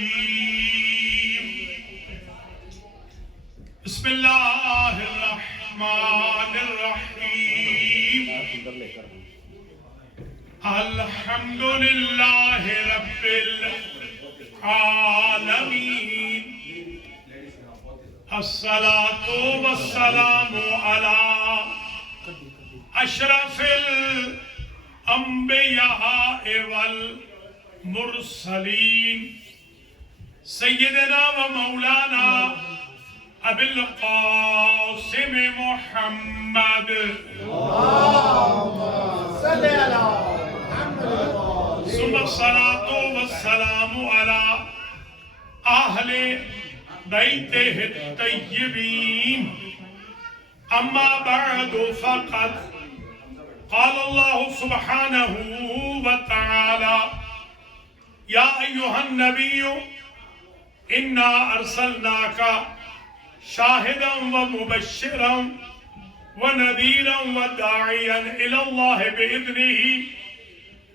الرجيم بسم الله الرحمن الرحيم الحمد لله رب العالمين الصلاة والسلام على أشرف الأنبياء والمرسلين سيدنا ومولانا أبي القاسم محمد صل على محمد ثم الصلاة والسلام على أهل بيته الطيبين أما بعد فقد قال الله سبحانه وتعالى يا أيها النبي إنا أرسلناك شاهدا ومبشرا ونذيرا وداعيا إلى الله بإذنه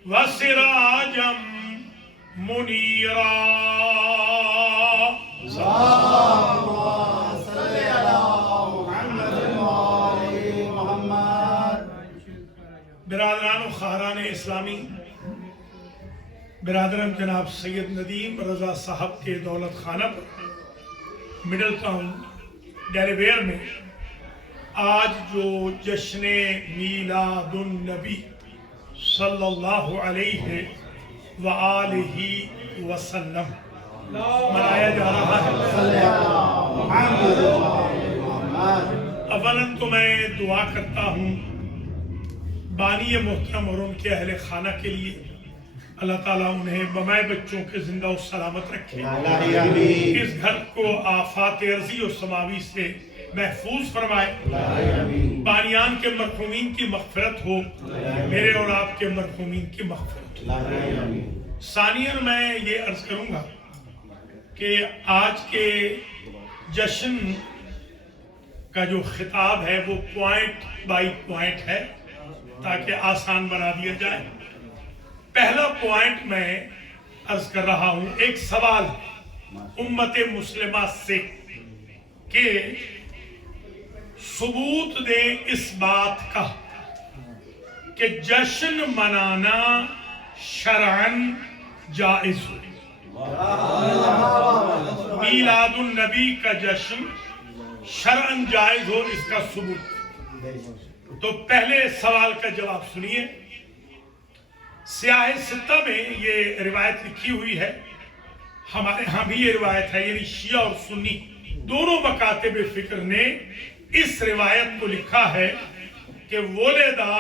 وسراجا منيرا اللهم صل على محمد وآل محمد برادران و خواہران اسلامی، برادران جناب سید ندیم رضا صاحب کے دولت خانہ پر مڈل ٹاؤن ڈیریویر میں آج جو جشن میلاد النبی صلی اللہ علیہ وآلہ وسلم منایا جا رہا ہے، اولاً تو میں دعا کرتا ہوں بانی محترم اور ان کے اہل خانہ کے لیے اللہ تعالیٰ انہیں بمائے بچوں کے زندہ و سلامت رکھے، اس گھر کو آفات ارضی و سماوی سے محفوظ فرمائے، بانیان کے مرحومین کی مغفرت ہو، میرے اور آپ کے مرحومین کی مغفرت ہو۔ ثانیاً میں یہ عرض کروں گا کہ آج کے جشن کا جو خطاب ہے وہ پوائنٹ بائی پوائنٹ ہے تاکہ آسان بنا دیا جائے۔ پہلا پوائنٹ میں عرض کر رہا ہوں، ایک سوال امت مسلمہ سے کہ ثبوت دیں اس بات کا کہ جشن منانا شرعاً جائز ہو، میلاد النبی کا جشن شرعاً جائز ہو، اس کا ثبوت۔ تو پہلے سوال کا جواب سنیے۔ سیاہ ستہ میں یہ روایت لکھی ہوئی ہے، ہمارے ہاں بھی یہ روایت ہے، یعنی شیعہ اور سنی دونوں مکاتب فکر نے اس روایت کو لکھا ہے کہ ولدا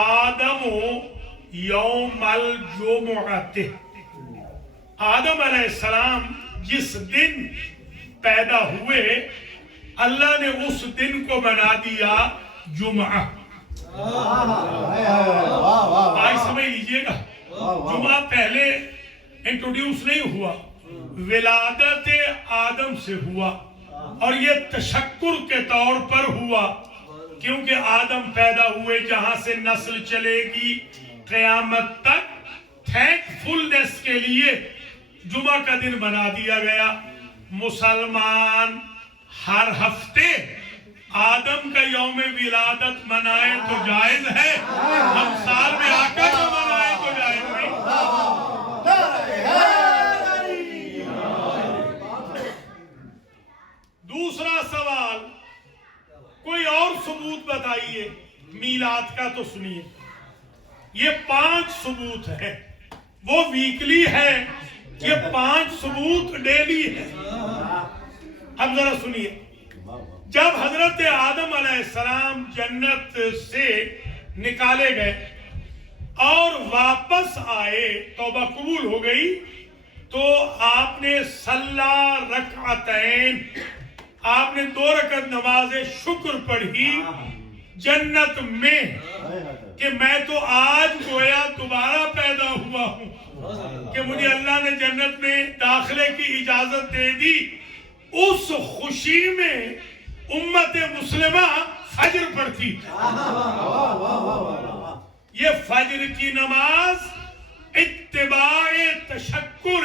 آدم یوم الجمعہ، آدم علیہ السلام جس دن پیدا ہوئے اللہ نے اس دن کو بنا دیا جمعہ۔ آج سمجھ لیجئے گا، جمعہ پہلے انٹروڈیوس نہیں ہوا، ولادت آدم سے ہوا، اور یہ تشکر کے طور پر ہوا کیونکہ آدم پیدا ہوئے جہاں سے نسل چلے گی قیامت تک، تھینک فلنس کے لیے جمعہ کا دن بنا دیا گیا۔ مسلمان ہر ہفتے آدم کا یوم ولادت منائے تو جائز ہے، ہم سال میں آ کر منائے تو جائز نہیں۔ دوسرا سوال، کوئی اور ثبوت بتائیے میلاد کا، تو سنیے یہ 5 ثبوت ہے، وہ ویکلی ہے، یہ 5 ثبوت ڈیلی ہے۔ اب ذرا سنیے، جب حضرت آدم علیہ السلام جنت سے نکالے گئے اور واپس آئے، توبہ قبول ہو گئی، تو آپ نے صلی رکعتین، آپ نے 2 رکعت نماز شکر پڑھی جنت میں کہ میں تو آج گویا دوبارہ پیدا ہوا ہوں، کہ مجھے اللہ نے جنت میں داخلے کی اجازت دے دی۔ اس خوشی میں امت مسلمہ فجر پڑھتی، یہ فجر کی نماز اتباع تشکر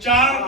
4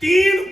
3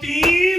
3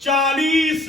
40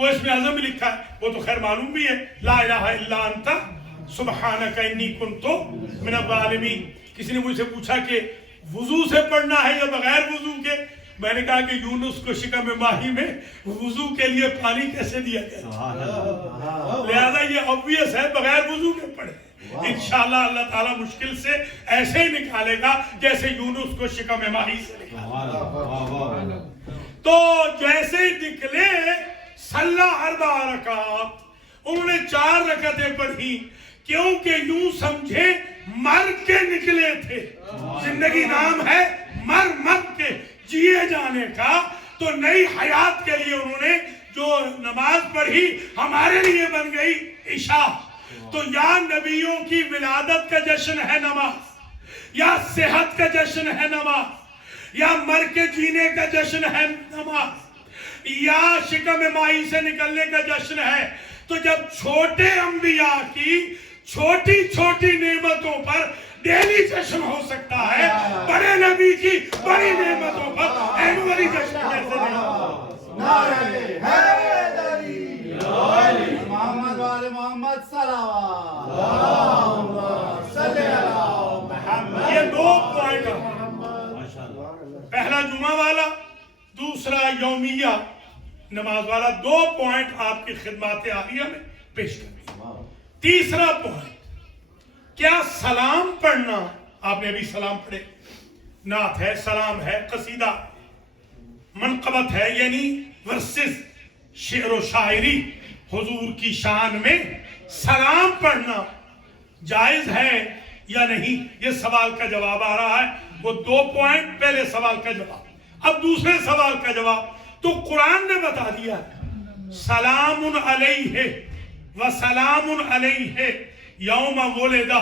وہ اس میں اعظم لکھا ہے، وہ تو خیر معلوم بھی ہے، لا الہ الا انت سبحانک انی کنت من الظالمین۔ کسی نے مجھ سے پوچھا کہ وضو سے پڑھنا ہے یا بغیر وضو کے؟ میں نے کہا کہ یونس کو شکم ماہی میں وضو کے لیے پانی کیسے دیا گیا، لہذا یہ obvious ہے بغیر وضو کے پڑھے۔ انشاءاللہ اللہ تعالیٰ مشکل سے ایسے ہی نکالے گا جیسے یونس کو شکم ماہی سے نکالا۔ تو جیسے ہی نکلے صلی 4 رکعات، انہوں نے 4 رکعتیں پڑھی، کیونکہ یوں سمجھے مر کے نکلے تھے۔ زندگی نام ہے مر کے جیے جانے کا، تو نئی حیات کے لیے انہوں نے جو نماز پڑھی ہمارے لیے بن گئی عشاء۔ تو یا نبیوں کی ولادت کا جشن ہے نماز، یا صحت کا جشن ہے نماز، یا مر کے جینے کا جشن ہے نماز، یا شکم مائی سے نکلنے کا جشن ہے۔ تو جب چھوٹے انبیاء کی چھوٹی چھوٹی نعمتوں پر ڈیلی جشن ہو سکتا ہے، بڑے نبی کی بڑی نعمتوں پر اینولی جشن کیسے نہیں ہوگا؟ نعرہ حیدری، محمد وآل محمد صلوات، اللہم صلی علی محمد۔ یہ 2 پوائنٹ ہیں، پہلا جمعہ والا، دوسرا یومیہ نماز والا، 2 پوائنٹ آپ کی خدمات عالیہ میں پیش کریں۔ تیسرا پوائنٹ، کیا سلام پڑھنا، آپ نے ابھی سلام پڑھے، نعت ہے، سلام ہے، قصیدہ، منقبت ہے، یعنی ورسز، شعر و شاعری حضور کی شان میں سلام پڑھنا جائز ہے یا نہیں؟ یہ سوال کا جواب آ رہا ہے۔ وہ 2 پوائنٹ، پہلے سوال کا جواب۔ اب دوسرے سوال کا جواب تو قرآن نے بتا دیا، سلام علیہ وسلام علیہ یوم ولدہ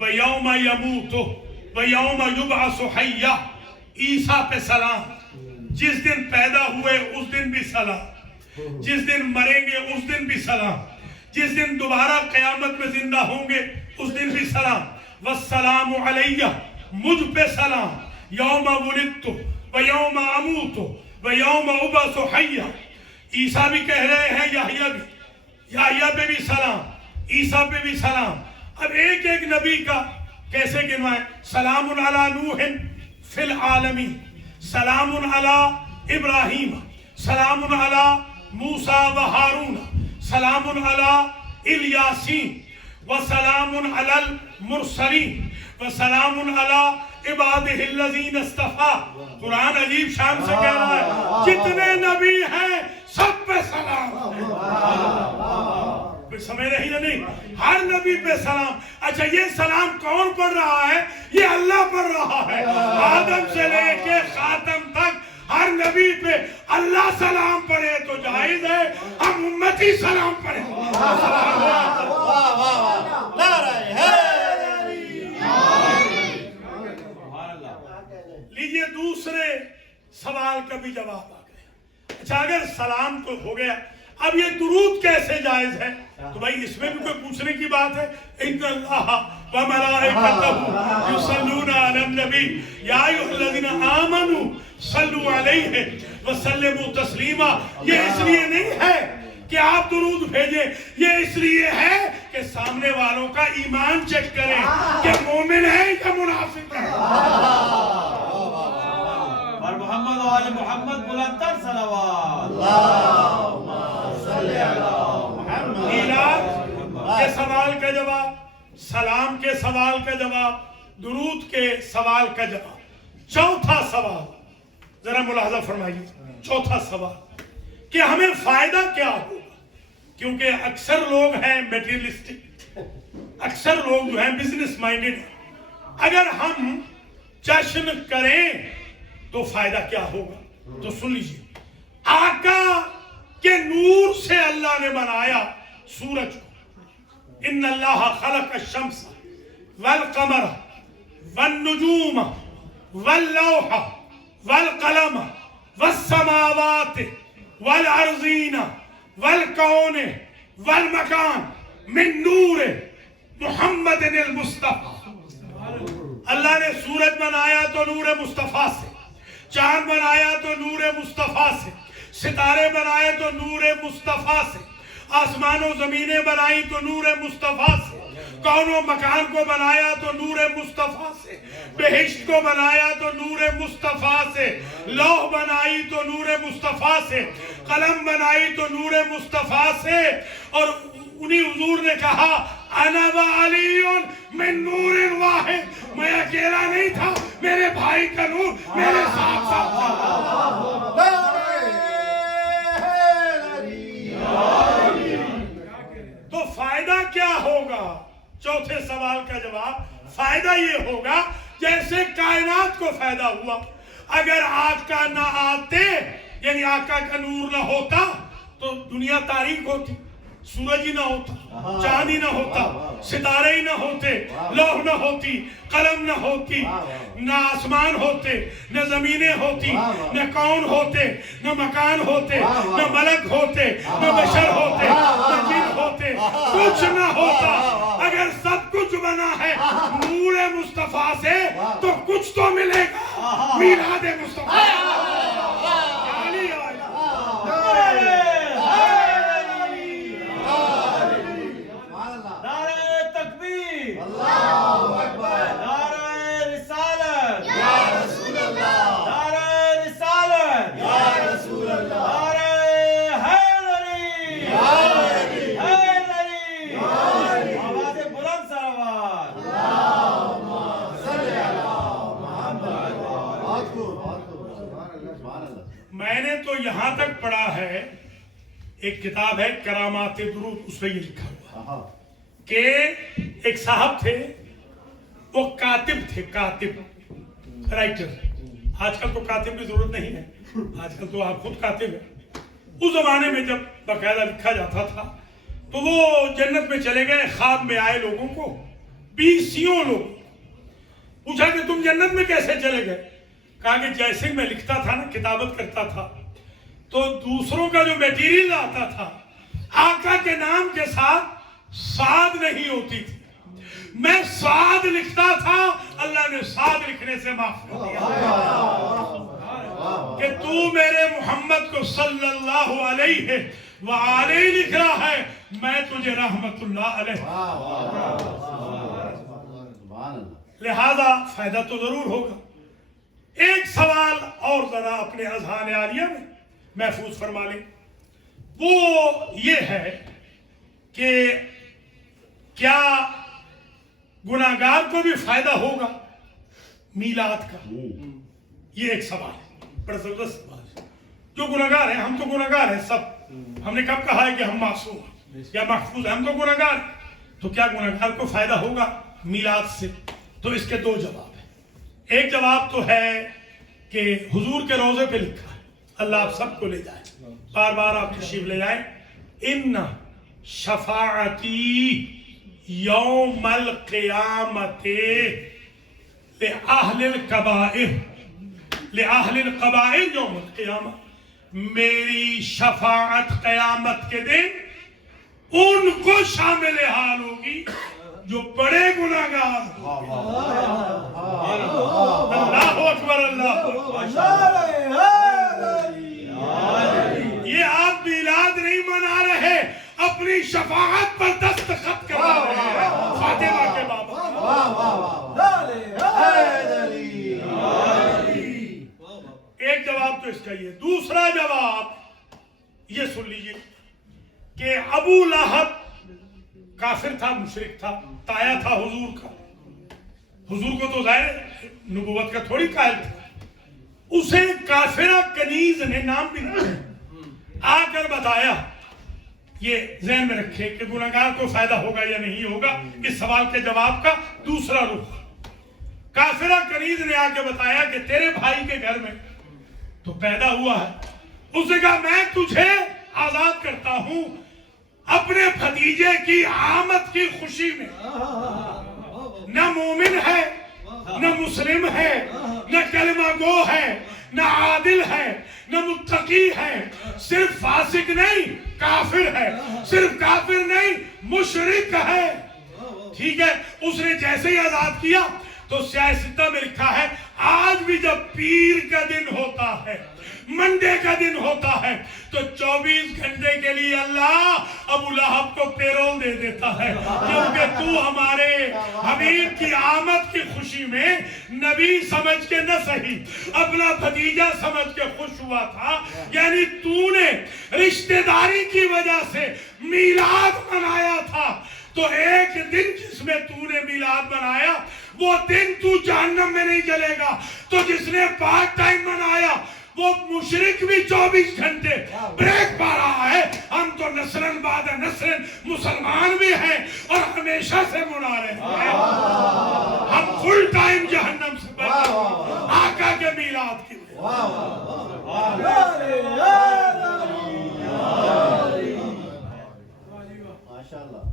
ویوم یموت ویوم یبعث حیہ۔ عیسیٰ پہ سلام، جس دن پیدا ہوئے اس دن بھی سلام، جس دن مریں گے اس دن بھی سلام، جس دن دوبارہ قیامت میں زندہ ہوں گے اس دن بھی سلام۔ والسلام علیہ، مجھ پہ سلام، یوم ولدت ویوم اموت ویوم ابعث حیہ۔ عیسیٰ بھی کہہ رہے ہیں، یحییٰ پہ بھی سلام، عیسیٰ پہ بھی سلام۔ اب ایک ایک نبی کا کیسے گنوائیں؟ سلام علی نوح فی العالمین، سلام علی ابراہیم، سلام علی موسیٰ و ہارون، سلام علی الیاسین، وسلام علی المرسلین، وسلام علی عبادہ الذین اصطفیٰ۔ قرآن عجیب شان سے کہہ رہا ہے جتنے نبی ہیں سب پہ سلام ہے۔ سمجھ رہی ہے نہیں؟ ہر نبی پہ سلام۔ اچھا یہ سلام کون پڑھ رہا ہے؟ یہ اللہ پڑھ رہا ہے۔ آدم سے لے کے خاتم تک ہر نبی پہ اللہ سلام پڑھے تو جائز ہے، ہم امتی سلام پڑھیں۔ لیجئے دوسرے سوال کا بھی جواب آ گیا۔ اچھا اگر سلام تو ہو گیا، اب یہ درود کیسے جائز ہے؟ تو بھائی اس میں بھی کوئی پوچھنے کی بات ہے؟ ان اللہ و ملائکتہ یصلون علی النبی یا ایھا الذین آمنوا صلوا علیہ وسلموا تسلیما۔ یہ اس لیے نہیں ہے کہ آپ درود بھیجیں، یہ اس لیے ہے کہ سامنے والوں کا ایمان چیک کریں کہ مومن ہے یا منافق ہے۔ اور محمد و آل محمد بلندتر صلوات۔ اللہم صلی علی محمد۔ میلاد کے سوال کا جواب، سلام کے سوال کا جواب، درود کے سوال کا جواب۔ چوتھا سوال ذرا ملاحظہ فرمائیے، چوتھا سوال کہ ہمیں فائدہ کیا ہوگا؟ کیونکہ اکثر لوگ ہیں میٹیریلسٹک، اکثر لوگ جو ہیں بزنس مائنڈڈ ہیں۔ اگر ہم جشن کریں تو فائدہ کیا ہوگا؟ تو سن لیجیے، آقا کے نور سے اللہ نے بنایا سورج کو۔ ان اللہ خلق الشمس والقمر والنجوم واللوح والقلم والسماوات والارضین والکون والمکان من نور محمد المصطفیٰ۔ اللہ نے سورج بنایا تو نور مصطفیٰ سے، چاند بنایا تو نور مصطفیٰ سے، ستارے بنائے تو نور مصطفیٰ سے، آسمان و زمینیں بنائی تو نور مصطفیٰ سے، کون و مکان کو بنایا تو نور مصطفیٰ سے، بہشت کو بنایا تو نور مصطفیٰ سے، لوح بنائی تو نور مصطفیٰ سے، قلم بنائی تو نور مصطفیٰ سے، اور انہی حضور نے کہا انا و علی من نور واحد، میں اکیلا نہیں تھا، میرے بھائی کا نور میرے ساتھ ساتھ تھا۔ تو فائدہ کیا ہوگا؟ چوتھے سوال کا جواب، فائدہ یہ ہوگا جیسے کائنات کو فائدہ ہوا، اگر آقا نہ آتے، یعنی آقا کا نور نہ ہوتا تو دنیا تاریک ہوتی، سورج ہی نہ ہوتا، چاند ہی نہ ہوتا، ستارے ہی نہ ہوتے، لوح نہ ہوتی، قلم نہ ہوتی، نہ آسمان ہوتے، نہ زمینیں ہوتی، نہ کون ہوتے، نہ مکان ہوتے، نہ ملک ہوتے، نہ بشر ہوتے، نہ جن ہوتے، کچھ نہ ہوتا۔ اگر سب کچھ بنا ہے نور مصطفیٰ سے تو کچھ تو ملے گا، میلاد مصطفیٰ۔ علی میں نے تو یہاں تک پڑھا ہے، ایک کتاب ہے کرامات درود، اس میں یہ لکھا ہوا کہ ایک صاحب تھے، وہ کاتب تھے، کاتب، رائٹر۔ آج کل تو کاتب کی ضرورت نہیں ہے، آج کل تو آپ خود کاتب ہیں۔ اس زمانے میں جب باقاعدہ لکھا جاتا تھا تو وہ جنت میں چلے گئے، خواب میں آئے لوگوں کو، 20 لوگ، پوچھا کہ تم جنت میں کیسے چلے گئے؟ کہا کہ جیسے میں لکھتا تھا نا، کتابت کرتا تھا، تو دوسروں کا جو میٹیریل آتا تھا آقا کے نام کے ساتھ سعد نہیں ہوتی تھی، میں سعد لکھتا تھا، اللہ نے سعد لکھنے سے معاف کر دیا کہ تو میرے محمد کو صلی اللہ علیہ وآلہ لکھ رہا ہے، میں تجھے رحمت اللہ علیہ۔ لہذا فائدہ تو ضرور ہوگا۔ ایک سوال اور ذرا اپنے اذہان عالیہ میں محفوظ فرما لیں، وہ یہ ہے کہ کیا گناہگار کو بھی فائدہ ہوگا میلاد کا؟ یہ ایک سوال ہے، بڑا زبردست سوال ہے۔ جو گناہگار ہیں، ہم تو گناہگار ہیں سب، ہم نے کب کہا ہے کہ ہم معصوم ہیں یا محفوظ ہیں؟ ہم تو گناہگار ہیں، تو کیا گناہگار کو فائدہ ہوگا میلاد سے؟ تو اس کے 2 جواب ہیں۔ ایک جواب تو ہے کہ حضور کے روضے پہ لکھا ہے، اللہ آپ سب کو لے جائے، بار بار آپ تشریف لے جائیں، ان شفاعتی یوم القیامت لأہل القبائر، لأہل القبائر یوم القیامت، میری شفاعت قیامت کے دن ان کو شامل حال ہوگی جو بڑے گناہگار ہوں۔ اللہ اکبر، اللہ اکبر۔ یہ آپ میلاد نہیں منا رہے، اپنی شفاعت پر دستخط کرا رہے ہیں فاطمہ کے بابا۔ ایک جواب تو اس کا یہ۔ دوسرا جواب یہ سن لیجئے کہ ابو لہب کافر تھا، مشرک تھا، تایا تھا حضور کا، حضور کو تو ظاہر نبوت کا تھوڑی قائل تھا، اسے کافرہ کنیز نے نام بھی آ کر بتایا۔ یہ ذہن میں رکھے کہ گناہگار کو فائدہ ہوگا یا نہیں ہوگا، اس سوال کے جواب کا دوسرا رخ۔ کافرہ کنیز نے آ کے بتایا کہ تیرے بھائی کے گھر میں تو پیدا ہوا ہے، اس نے کہا میں تجھے آزاد کرتا ہوں اپنے بھتیجے کی آمد کی خوشی میں۔ نہ مومن ہے، نہ مسلم ہے، نہ کلمہ گو ہے، نہ عادل ہے، نہ متقی ہے، صرف فاسق نہیں کافر ہے، صرف کافر نہیں مشرک ہے۔ ٹھیک ہے، اس نے جیسے ہی آزاد کیا تو تو سیاستہ میں لکھا ہے آج بھی جب پیر کا دن ہوتا ہے، منڈے کا دن ہوتا ہے، تو 24 گھنٹے کے لیے اللہ ابو لہب کو پیرول دے دیتا ہے، کیونکہ تو ہمارے حبیب کی آمد کی خوشی میں نبی سمجھ کے نہ صحیح اپنا بھتیجا سمجھ کے خوش ہوا تھا. یعنی تو نے رشتہ داری کی وجہ سے میلاد منایا تھا، تو ایک دن جس میں تو نے میلاد منایا وہ دن تو جہنم میں نہیں جلے گا. تو جس نے پارٹ ٹائم منایا وہ مشرک بھی 24 گھنٹے بریک پا رہا ہے. ہم تو نسلن بعد نسلن مسلمان بھی ہیں اور ہمیشہ سے منا رہے ہیں. ہم فل ٹائم جہنم سے بچ آقا کے میلاد کی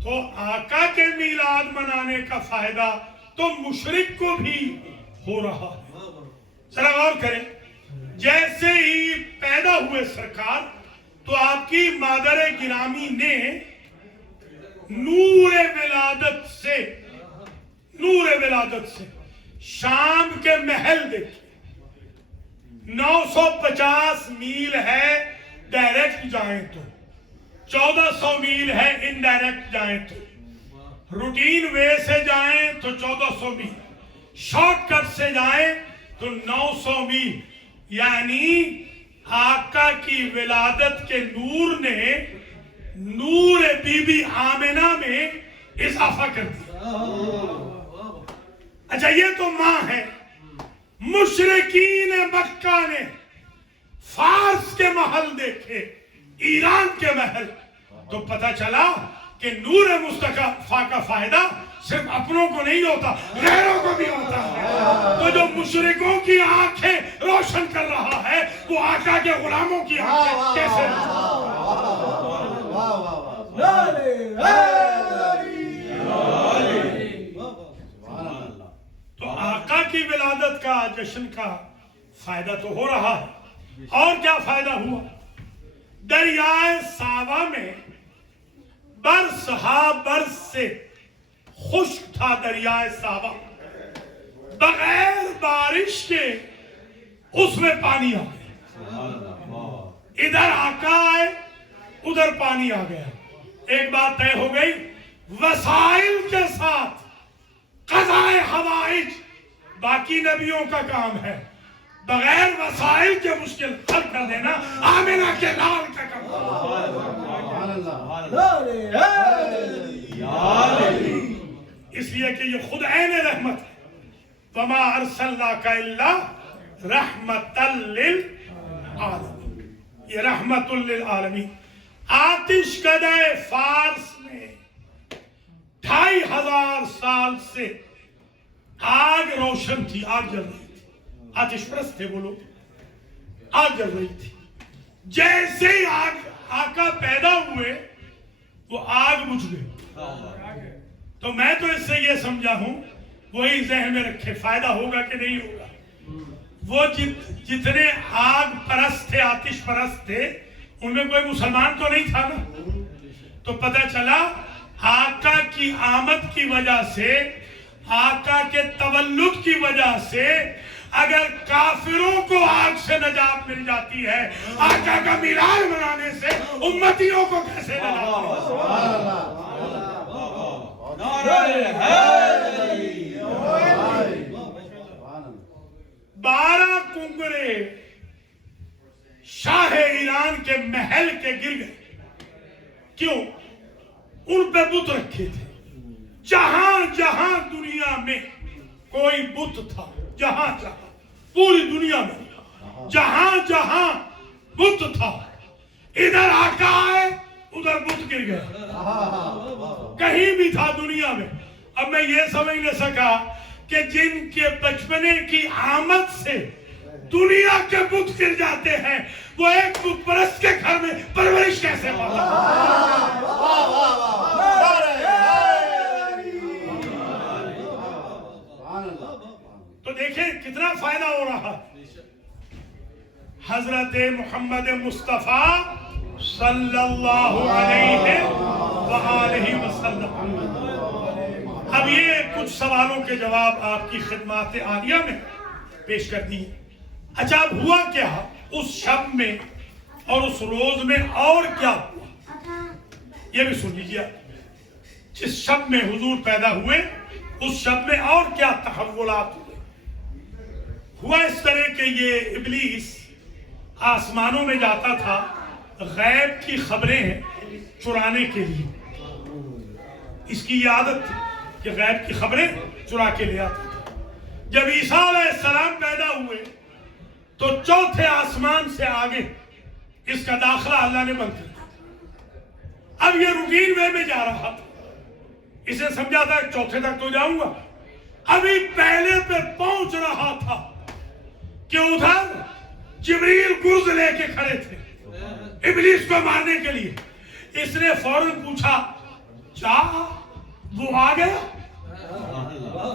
تو آقا کے میلاد منانے کا فائدہ تو مشرک کو بھی ہو رہا ہے. ذرا غور کریں، جیسے ہی پیدا ہوئے سرکار تو آپ کی مادر گرامی نے نور ولادت سے شام کے محل دیکھے. 950 میل ہے ڈائریکٹ جائیں تو، 1400 میل ہے انڈائریکٹ جائیں تو، روٹین وے سے جائیں تو 1400 میل، شارٹ کٹ سے جائیں تو 900 میل. یعنی آقا کی ولادت کے نور نے نور بی بی آمنہ میں اضافہ کر دیا. اچھا یہ تو ماں ہے. مشرکین مکہ نے فارس کے محل دیکھے، ایران کے محل، تو پتہ چلا کہ نور مصطفیٰ کا فائدہ صرف اپنوں کو نہیں ہوتا، غیروں کو بھی ہوتا ہے. تو جو مشرکوں کی آنکھیں روشن کر رہا ہے وہ آقا کے غلاموں کی آنکھیں کیسے تو آقا کی ولادت کا جشن کا فائدہ تو ہو رہا ہے. اور کیا فائدہ ہوا؟ دریائے ساوا میں برس ہا برس سے خشک تھا دریائے ساوا، بغیر بارش کے اس میں پانی آ گیا. ادھر آقا آئے ادھر پانی آ گیا. ایک بات طے ہو گئی، وسائل کے ساتھ قضائے حوائج باقی نبیوں کا کام ہے، بغیر وسائل کے مشکل حل کر دینا آمنہ کے لال کا کام. اس لیے کہ یہ خود عین رحمت ہے. وَمَا أَرْسَلْنَاكَ إِلَّا رَحْمَةً لِلْعَالَمِينَ. یہ رحمت للعالمین. آتش کدہ فارس میں 2500 سال سے آگ روشن تھی، آگ جل رہی تھی. آتش پرست تھے وہ لوگ، آگ جل رہی تھی. جیسے ہی آقا پیدا ہوئے وہ آگ بجھ گئی. تو میں تو اس سے یہ سمجھا ہوں، وہی ذہن میں رکھے، فائدہ ہوگا کہ نہیں ہوگا. وہ جتنے آگ پرست تھے، آتش پرست تھے، ان میں کوئی مسلمان تو نہیں تھا نا. تو پتہ چلا آقا کی آمد کی وجہ سے، آقا کے تولد کی وجہ سے اگر کافروں کو آگ سے نجات مل جاتی ہے، آقا کا میلاد منانے سے امتیوں کو کیسے نجات مل جاتی ہے؟ 12 کنگرے شاہ ایران کے محل کے گر گئے. کیوں؟ ان پہ بت رکھے تھے. جہاں جہاں دنیا میں کوئی بت تھا، جہاں جہاں پوری دنیا میں جہاں جہاں بت تھا، ادھر آقا آئے ادھر بت گر گئے. کہیں بھی تھا دنیا میں. اب میں یہ سمجھ نہ سکا کہ جن کے بچپنے کی آمد سے دنیا کے بت گر جاتے ہیں، وہ ایک بت پرست کے گھر میں پرورش کیسے پاتا. تو دیکھیں کتنا فائدہ ہو رہا. حضرت محمد مصطفیٰ صلی اللہ علیہ وآلہ وسلم اب یہ کچھ سوالوں کے جواب آپ کی خدمات عالیہ میں پیش کر دیے. اچھا اب ہوا کیا اس شب میں اور اس روز میں اور کیا ہوا یہ بھی سن لیجیے. جس شب میں حضور پیدا ہوئے اس شب میں اور کیا تحولات ہوئے. ہوا اس طرح کہ یہ ابلیس آسمانوں میں جاتا تھا غیب کی خبریں چرانے کے لیے. اس کی یہ عادت تھی کہ غیب کی خبریں چرا کے لے آتا تھا. جب عیسیٰ علیہ السلام پیدا ہوئے تو چوتھے آسمان سے آگے اس کا داخلہ اللہ نے بند کر دیا. اب یہ روٹین وے میں جا رہا تھا. اسے سمجھا تھا چوتھے تک تو جاؤں گا. ابھی پہلے پہ پہنچ رہا تھا کہ ادھر جبریل گرز لے کے کھڑے تھے ابلیس کو مارنے کے لیے. اس نے فوراً پوچھا کیا وہ آ گیا؟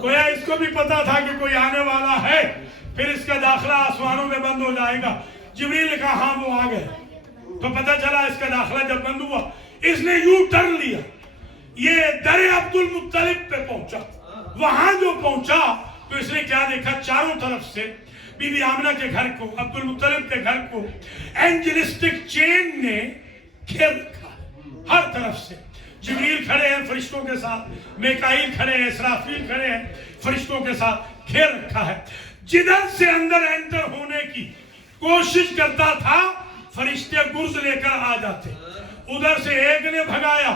گویا اس کو بھی پتا تھا کہ کوئی آنے والا ہے پھر اس کا داخلہ آسمانوں میں بند ہو جائے گا. جبریل نے کہا ہاں وہ آ گئے. تو پتا چلا اس کا داخلہ جب بند ہوا اس نے یوں ٹرن لیا. یہ در عبد المطلب پہ پہنچا. وہاں جو پہنچا تو اس نے کیا دیکھا چاروں طرف سے بی بی آمنہ کے گھر کو عبد المطلب کے گھر کو اینجلسٹک چین نے گھیر رکھا ہر طرف سے. جبریل کھڑے ہیں فرشتوں کے ساتھ, میکائیل کھڑے ہیں, اسرافیل کھڑے ہیں فرشتوں کے ساتھ گھیر رکھا ہے. جدھر سے اندر انٹر ہونے کی کوشش کرتا تھا فرشتے گرز لے کر آ جاتے. ادھر سے ایک نے بھگایا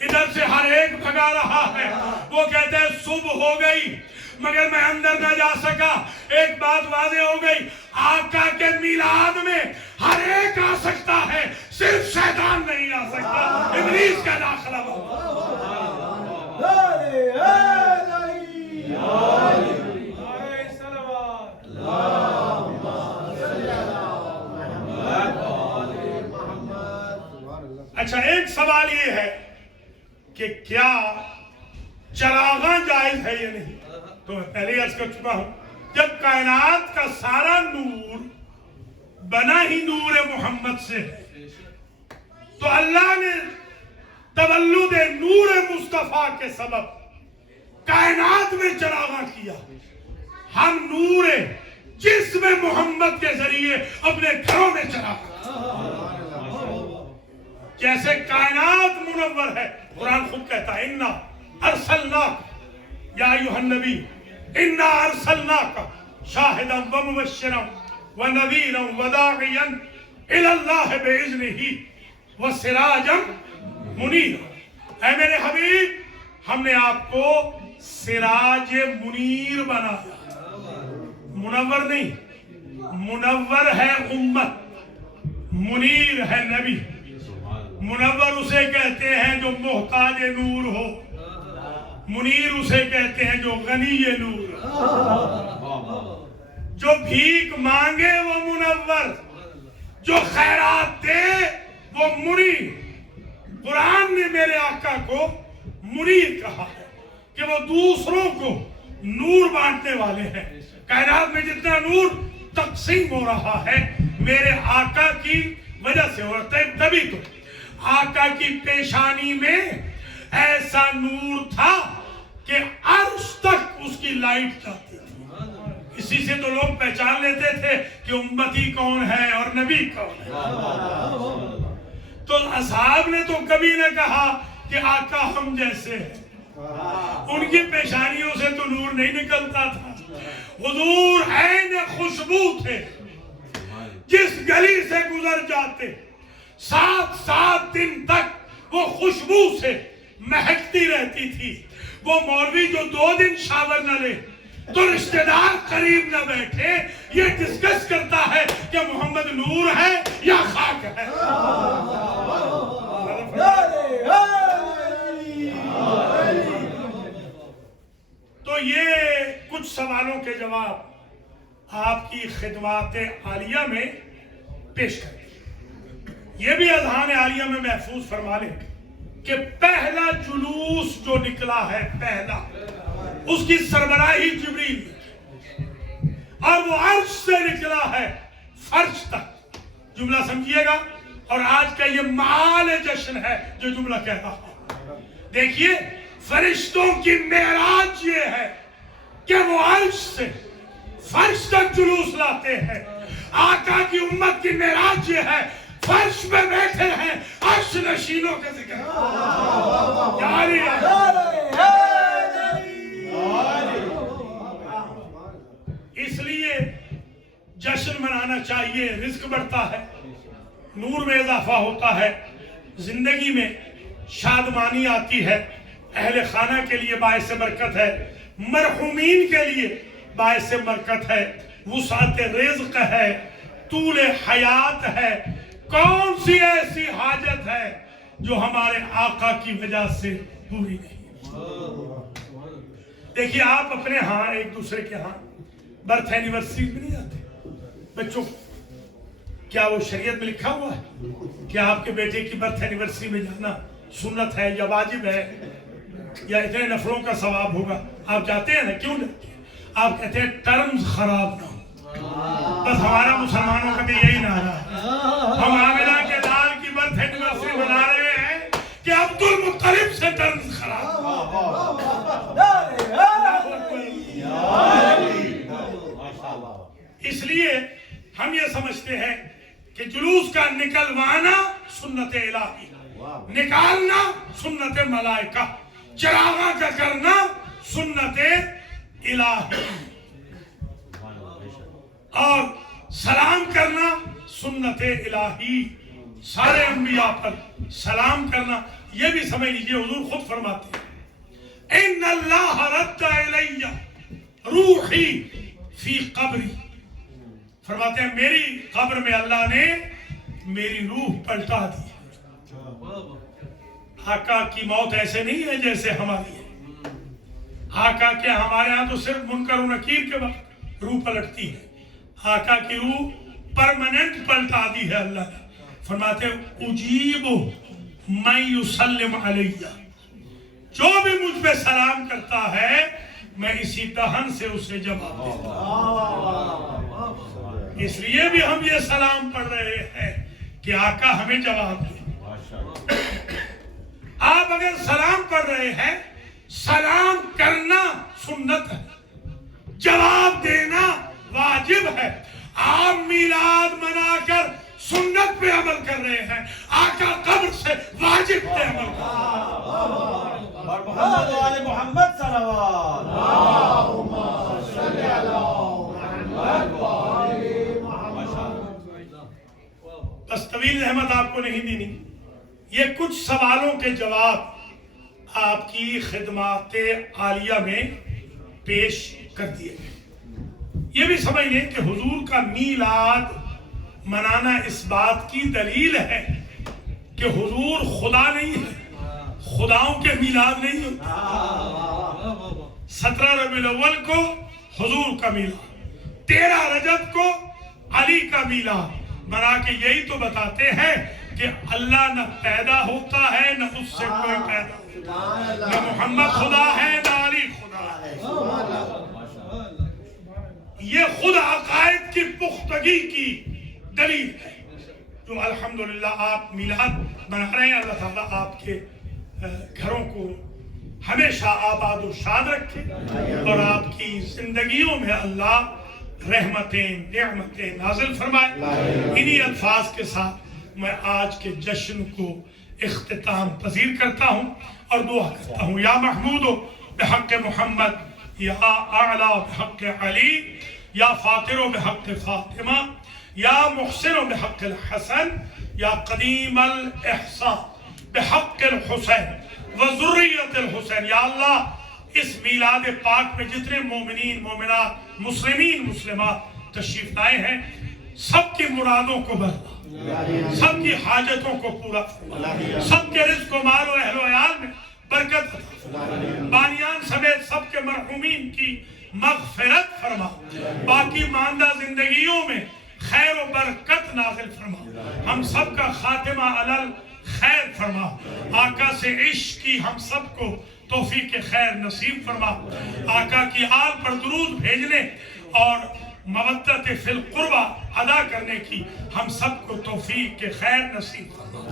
ادھر سے ہر ایک بھگا رہا ہے. وہ کہتے ہیں صبح ہو گئی مگر میں اندر نہ جا سکا. ایک بات واضح ہو گئی آقا کے میلاد میں ہر ایک آ سکتا ہے صرف شیطان نہیں آ سکتا. ابلیس کا داخلہ اچھا ایک سوال یہ ہے کہ کیا چراغاں جائز ہے یا نہیں. تو میں پہلے عرض کر چکا ہوں جب کائنات کا سارا نور بنا ہی نور محمد سے ہے تو اللہ نے تولد نور مصطفیٰ کے سبب کائنات میں چراغاں کیا. ہم نور جسم محمد کے ذریعے اپنے گھروں میں چراغاں. جیسے کائنات منور ہے قرآن خود کہتا ہے انا ارسلناک یا ایھا النبی انا ارسلناک شاہدا ومبشرا ونذیرا وداعیا الی اللہ باذنہ وسراجا منیرا. اے میرے حبیب ہم نے آپ کو سراج منیر بنایا. منور نہیں, منور ہے امت, منیر ہے نبی. منور اسے کہتے ہیں جو محتاج نور ہو, منیر اسے کہتے ہیں جو غنی نور, جو بھیک مانگے وہ منور, جو خیرات دے وہ منیر. قرآن نے میرے آقا کو منیر کہا ہے کہ وہ دوسروں کو نور بانٹنے والے ہیں. کائنات میں جتنا نور تقسیم ہو رہا ہے میرے آقا کی وجہ سے ہو رہا ہے. تبھی تو آقا کی پیشانی میں ایسا نور تھا کہ عرش تک اس کی لائٹ جاتی تھی. اسی سے تو لوگ پہچان لیتے تھے کہ امتی کون ہے اور نبی کون ہے. تو اصحاب نے تو کبھی نہ کہا کہ آقا ہم جیسے ہیں. ان کی پیشانیوں سے تو نور نہیں نکلتا تھا. حضور عین خوشبو تھے. جس گلی سے گزر جاتے 7 دن تک وہ خوشبو سے مہکتی رہتی تھی. وہ مولوی جو 2 دن شاور نہ لے تو رشتہ دار قریب نہ بیٹھے یہ ڈسکس کرتا ہے کہ محمد نور ہے یا خاک ہے. تو یہ کچھ سوالوں کے جواب آپ کی خدمات عالیہ میں پیش کریں. یہ بھی اذہان عالیہ میں محفوظ فرما لیں کہ پہلا جلوس جو نکلا ہے پہلا اس کی سربراہی جبریل اور وہ عرش سے نکلا ہے فرش تک. جملہ سمجھیے گا. اور آج کا یہ معال جشن ہے جو جملہ کہہ رہا ہوں. دیکھیے فرشتوں کی معراج یہ ہے کہ وہ عرش سے فرش تک جلوس لاتے ہیں. آقا کی امت کی معراج یہ ہے فرش میں بیٹھے ہیں عرش نشینوں کا ذکر. اس لیے جشن منانا چاہیے. رزق بڑھتا ہے, نور میں اضافہ ہوتا ہے, زندگی میں شادمانی آتی ہے, اہل خانہ کے لیے باعث برکت ہے, مرحومین کے لیے باعث برکت ہے, وسعت رزق ہے, طول حیات ہے. کون سی ایسی حاجت ہے جو ہمارے آقا کی وجہ سے پوری نہیں؟ دیکھیے آپ اپنے ہاں ایک دوسرے کے ہاں برتھ اینیورسری میں نہیں آتے بچوں, کیا وہ شریعت میں لکھا ہوا ہے کہ آپ کے بیٹے کی برتھ اینیورسری میں جانا سنت ہے یا واجب ہے یا اتنے نفروں کا ثواب ہوگا؟ آپ جاتے ہیں نا, کیوں جاتے ہیں؟ آپ کہتے ہیں ٹرمز خراب نہ ہو. بس ہمارا مسلمانوں کا بھی یہی نعرہ ہے. ہم عاملہ کے لال کی برتھ اینیورسری منا رہے ہیں کہ عبد المطلب سے ٹرمز خراب. اس لیے ہم یہ سمجھتے ہیں کہ جلوس کا نکلوانا سنت الہی, نکالنا سنت ملائکہ, چراغاں کا کرنا سنت الہی, اور سلام کرنا سنت الہی. سارے انبیاء پر سلام کرنا یہ بھی سمجھ لیجئے. حضور خود فرماتے ہیں ان اللہ رد الی روحی فی قبری, فرماتے ہیں میری قبر میں اللہ نے میری روح پلٹا دی. آقا کی موت ایسے نہیں ہے جیسے ہماری ہے. آقا کے ہمارے ہاں تو صرف منکر و نکیر کے وقت روح پلٹتی ہے. آقا کی روح پرماننٹ پلٹا دی ہے اللہ نے. فرماتے ہیں اجیب من یسلم علیہ, جو بھی مجھ پہ سلام کرتا ہے میں اسی دہن سے اسے جواب دیتا ہوں. اس لیے بھی ہم یہ سلام پڑھ رہے ہیں کہ آقا ہمیں جواب دے. آپ اگر سلام پڑھ رہے ہیں, سلام کرنا سنت ہے, جواب دینا واجب ہے. آپ میلاد منا کر سنت پہ عمل کر رہے ہیں, آقا قبر سے واجب پہ عمل کر رہے ہیں. اور محمد و آل محمد صلوات. اللہم صلی علی محمد و آل محمد. بس طویل رحمت آپ کو نہیں دینی, یہ کچھ سوالوں کے جواب آپ کی خدمات عالیہ میں پیش کر دیے گئے. یہ بھی سمجھ لیں کہ حضور کا میلاد منانا اس بات کی دلیل ہے کہ حضور خدا نہیں ہے, خداؤں کے میلاد نہیں ہوتا. 17 ربیع الاول کو حضور کا میلاد, 13 رجب کو علی کا میلاد منا کے یہی تو بتاتے ہیں کہ اللہ نہ پیدا ہوتا ہے نہ اس سے کوئی پیدا ہوتا ہے, نہ محمد خدا ہے نہ علی خدا ہے. یہ خود عقائد کی پختگی کی دلیل ہے جو الحمدللہ آپ میلاد منا رہے ہیں. اللہ تعالیٰ آپ کے گھروں کو ہمیشہ آباد و شاد رکھے اور آپ کی زندگیوں میں اللہ رحمتیں نعمتیں نازل فرمائے. انہی الفاظ کے ساتھ میں آج کے جشن کو اختتام پذیر کرتا ہوں اور دعا کرتا ہوں. یا محمود بحق محمد, یا اعلیٰ بحق علی, یا فاطر بحق فاطمہ, یا محسن بحق الحسن, یا قدیم الاحصاء بحق الحسین وذریت الحسین. یا اللہ اس میلاد پاک میں جتنے مومنین مومنات مسلمین مسلمات تشریف لائے ہیں سب کی مرادوں کو بھر, سب کی حاجتوں کو پورا فرما, سب کے رزق و مال و اہل و عیال میں برکت عطا, بانیان سمیت سب کے مرحومین کی مغفرت فرما, باقی ماندہ زندگیوں میں خیر و برکت نازل فرما, ہم سب کا خاتمہ علل خیر فرما. آقا سے عشق کی ہم سب کو توفیق خیر نصیب فرما. آقا کی آل پر درود بھیجنے اور مودت فی القربہ ادا کرنے کی ہم سب کو توفیق خیر نصیب فرما.